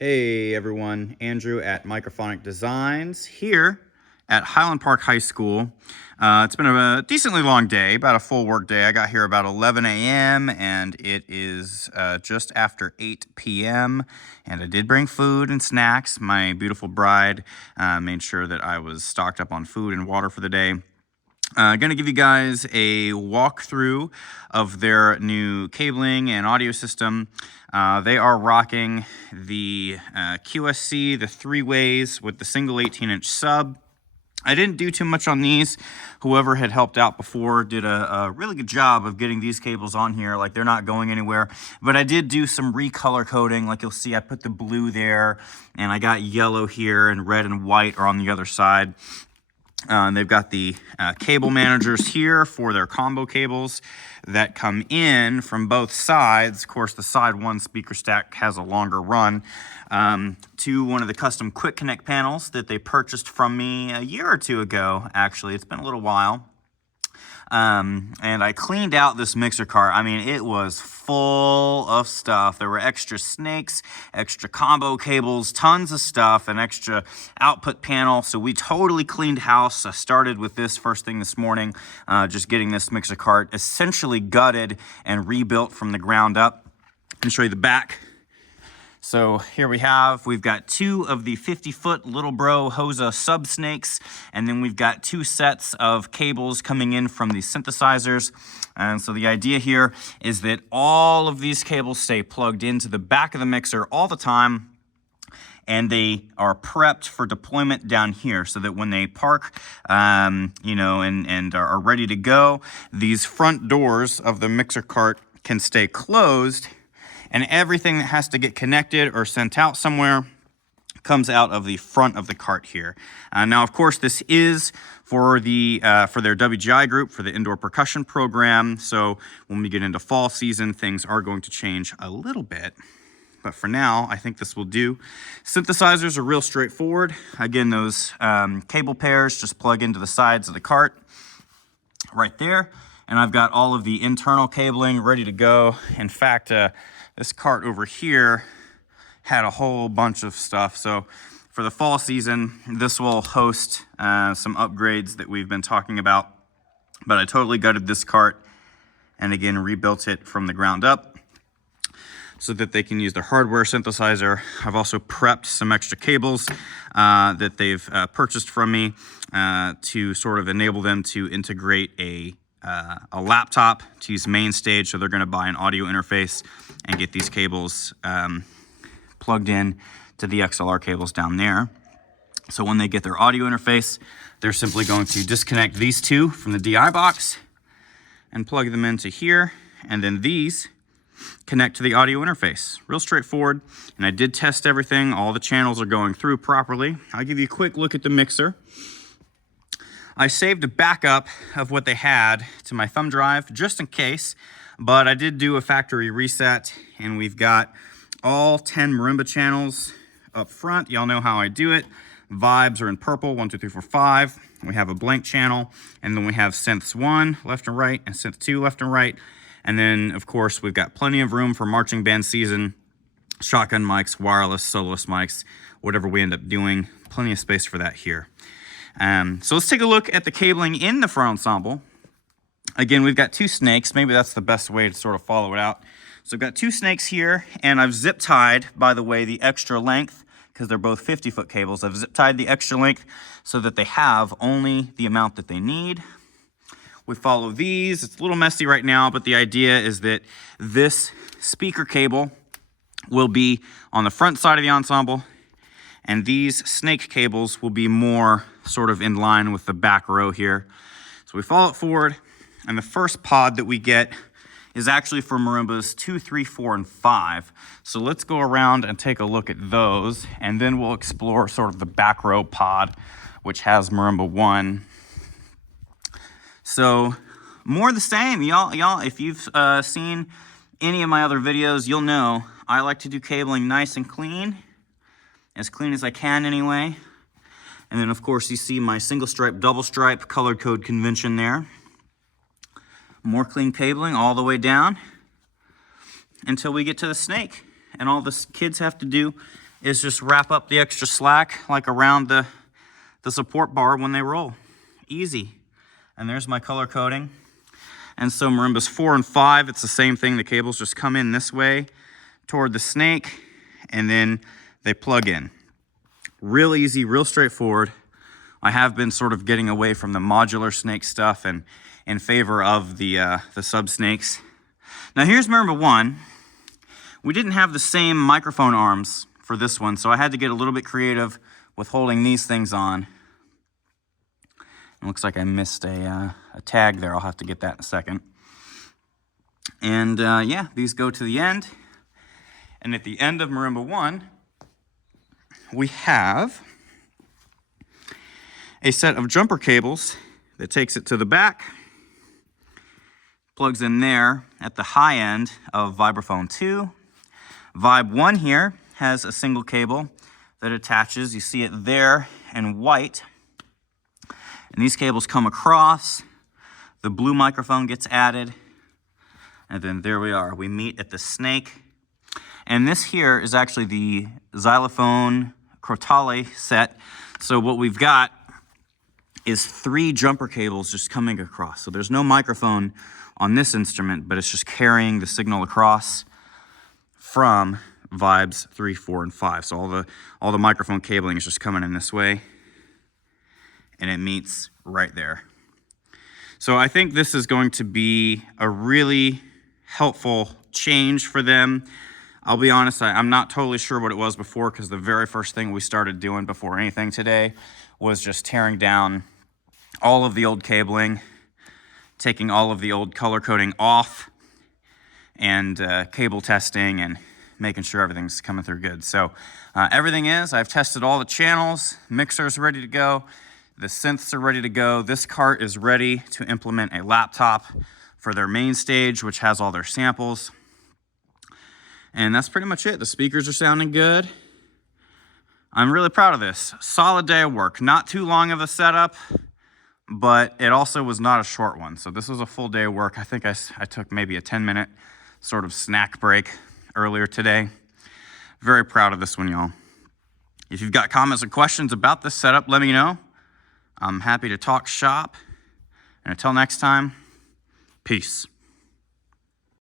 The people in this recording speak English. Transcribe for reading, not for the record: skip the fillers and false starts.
Hey everyone, Andrew at Microphonic Designs here at Highland Park High School. It's been a decently long day, about a full work day. I got here about 11 a.m. and it is just after 8 p.m. and I did bring food and snacks. My beautiful bride made sure that I was stocked up on food and water for the day. Going to give you guys a walkthrough of their new cabling and audio system. They are rocking the QSC, the 3-ways with the single 18-inch sub. I didn't do too much on these. Whoever had helped out before did a really good job of getting these cables on here. Like, they're not going anywhere. But I did do some recolor coding. Like you'll see, I put the blue there, and I got yellow here, and red and white are on the other side. They've got the cable managers here for their combo cables that come in from both sides. Of course, the side one speaker stack has a longer run to one of the custom quick connect panels that they purchased from me a year or two ago. Actually, it's been a little while. And I cleaned out this mixer cart. I mean, it was full of stuff. There were extra snakes, extra combo cables, tons of stuff, an extra output panel. So we totally cleaned house. I started with this first thing this morning, just getting this mixer cart essentially gutted and rebuilt from the ground up. Let me show you the back. So here we've got 2 of the 50-foot Little Bro Hosa sub snakes, and then we've got 2 sets of cables coming in from the synthesizers. And so the idea here is that all of these cables stay plugged into the back of the mixer all the time, and they are prepped for deployment down here so that when they park, and are ready to go, these front doors of the mixer cart can stay closed, and everything that has to get connected or sent out somewhere comes out of the front of the cart here. Now, of course, this is for their WGI group, for the indoor percussion program. So when we get into fall season, things are going to change a little bit. But for now, I think this will do. Synthesizers are real straightforward. Again, those cable pairs just plug into the sides of the cart right there. And I've got all of the internal cabling ready to go. In fact, this cart over here had a whole bunch of stuff. So for the fall season, this will host some upgrades that we've been talking about. But I totally gutted this cart and again rebuilt it from the ground up so that they can use their hardware synthesizer. I've also prepped some extra cables that they've purchased from me to sort of enable them to integrate a laptop to use main stage. So they're going to buy an audio interface and get these cables plugged in to the XLR cables down there. So when they get their audio interface, they're simply going to disconnect these 2 from the DI box and plug them into here, and then these connect to the audio interface. Real straightforward, and I did test everything. All the channels are going through properly. I'll give you a quick look at the mixer. I saved a backup of what they had to my thumb drive just in case, but I did do a factory reset, and we've got all 10 marimba channels up front. Y'all know how I do it. Vibes are in purple, 1, 2, 3, 4, 5. We have a blank channel, and then we have synths 1 left and right, and synth 2 left and right. And then, of course, we've got plenty of room for marching band season, shotgun mics, wireless, soloist mics, whatever we end up doing. Plenty of space for that here. So let's take a look at the cabling in the front ensemble. Again, we've got 2 snakes. Maybe that's the best way to sort of follow it out. So I've got 2 snakes here, and I've zip tied, by the way, the extra length, because they're both 50-foot cables. I've zip tied the extra length so that they have only the amount that they need. We follow these. It's a little messy right now, but the idea is that this speaker cable will be on the front side of the ensemble, and these snake cables will be more sort of in line with the back row here. So we follow it forward, and the first pod that we get is actually for marimbas 2, 3, 4, and 5. So let's go around and take a look at those, and then we'll explore sort of the back row pod, which has marimba 1. So more the same, y'all. If you've seen any of my other videos, you'll know I like to do cabling nice and clean as I can anyway. And then, of course, you see my single stripe, double stripe color code convention there. More clean cabling all the way down until we get to the snake. And all the kids have to do is just wrap up the extra slack like around the support bar when they roll. Easy. And there's my color coding. And so marimbas 4 and 5, it's the same thing. The cables just come in this way toward the snake, and then they plug in. Real easy, real straightforward. I have been sort of getting away from the modular snake stuff and in favor of the sub snakes. Now here's marimba 1. We didn't have the same microphone arms for this one, so I had to get a little bit creative with holding these things on. It looks like I missed a tag there. I'll have to get that in a second. And yeah, these go to the end. And at the end of marimba 1, we have a set of jumper cables that takes it to the back, plugs in there at the high end of vibraphone 2. Vibe 1 here has a single cable that attaches. You see it there in white. And these cables come across. The blue microphone gets added. And then there we are. We meet at the snake. And this here is actually the xylophone crotale set. So what we've got is 3 jumper cables just coming across. So there's no microphone on this instrument, but it's just carrying the signal across from vibes 3, 4, and 5. So all the microphone cabling is just coming in this way, and it meets right there. So I think this is going to be a really helpful change for them. I'll be honest, I'm not totally sure what it was before, because the very first thing we started doing before anything today was just tearing down all of the old cabling, taking all of the old color coding off, and cable testing and making sure everything's coming through good. So everything is, I've tested all the channels, mixer's ready to go, the synths are ready to go. This cart is ready to implement a laptop for their main stage, which has all their samples. And that's pretty much it. The speakers are sounding good. I'm really proud of this. Solid day of work. Not too long of a setup, but it also was not a short one. So this was a full day of work. I think I took maybe a 10-minute sort of snack break earlier today. Very proud of this one, y'all. If you've got comments or questions about this setup, let me know. I'm happy to talk shop. And until next time, peace.